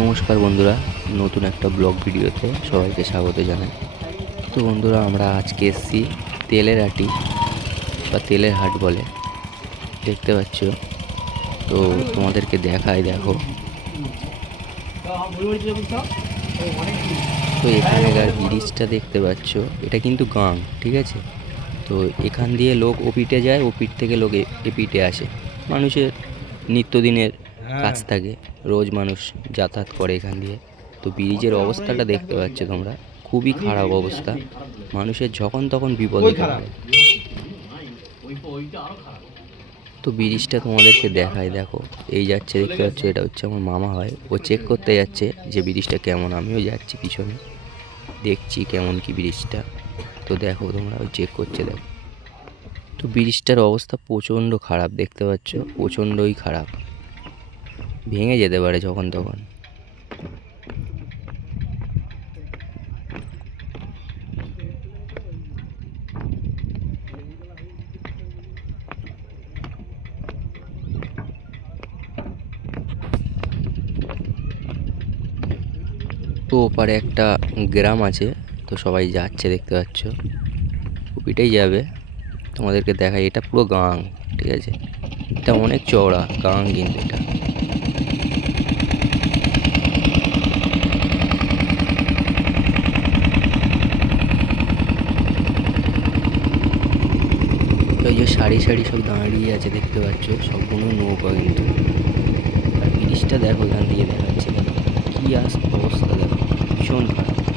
নমস্কার বন্ধুরা, নতুন একটা ব্লগ ভিডিওতে সবাইকে স্বাগত জানাই। তো বন্ধুরা, আমরা আজকে এসেছি তেলের হাটি, বা তেলের হাট বলে, দেখতে পাচ্ছ। তো তোমাদেরকে দেখাই, দেখো। তো এখানকার ব্রিজটা দেখতে পাচ্ছ, এটা কিন্তু গাং, ঠিক আছে? তো এখান দিয়ে লোক ওপিটে যায়, ওপিট থেকে লোক এপিটে আসে। মানুষের নিত্যদিনের কাজ থাকে রোজ মানুষ যাতায়াত করে এখান দিয়ে। তো ব্রিজের অবস্থাটা দেখতে পাচ্ছ তোমরা। খুবই খারাপ অবস্থা। মানুষের যখন তখন বিপদ তো ব্রিজটা তোমাদেরকে দেখায় দেখো। এই যাচ্ছে দেখতে পাচ্ছ এটা হচ্ছে আমার মামা হয় ও চেক করতে যাচ্ছে যে ব্রিজটা কেমন। আমিও যাচ্ছি পিছনে। দেখছি কেমন কি ব্রিজটা। তো দেখো তোমরা ওই চেক করছে দেখো। তো ব্রিজটার অবস্থা প্রচণ্ড খারাপ দেখতে পাচ্ছ? প্রচণ্ডই খারাপ। ভেঙে যেতে পারে যখন তখন। তো ওপারে একটা গ্রাম আছে, তো সবাই যাচ্ছে দেখতে পাচ্ছ। ওপিটাই যাবে। তোমাদেরকে দেখাই, এটা পুরো গাং, ঠিক আছে? এটা অনেক চওড়া, গাং কিন্তু এটা ওই যে সারি সারি সব দাঁড়িয়ে আছে দেখতে পাচ্ছ সবগুলো নৌকা কিন্তু। আর ব্রিজটা দেখো এখান দিয়ে দেখাচ্ছে দেখো কি আস অবস্থা দেখো, ভীষণ খারাপ।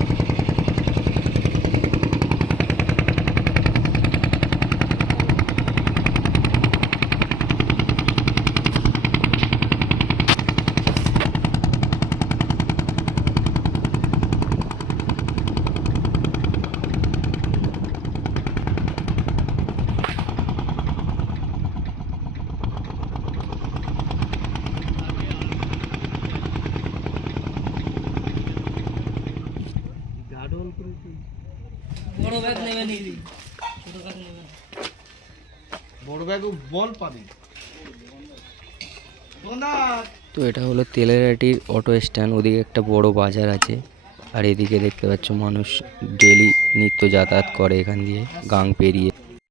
বড় ব্যাগ নেবে নিবি। ছোট ব্যাগ নেবে বড় বল তো এটা হলো তেলেরাটির অটো স্ট্যান্ড ওদিকে একটা বড় বাজার আছে। আর এদিকে দেখতে পাচ্ছ মানুষ ডেলি নিত্য যাতায়াত করে এখান দিয়ে, গাং পেরিয়ে।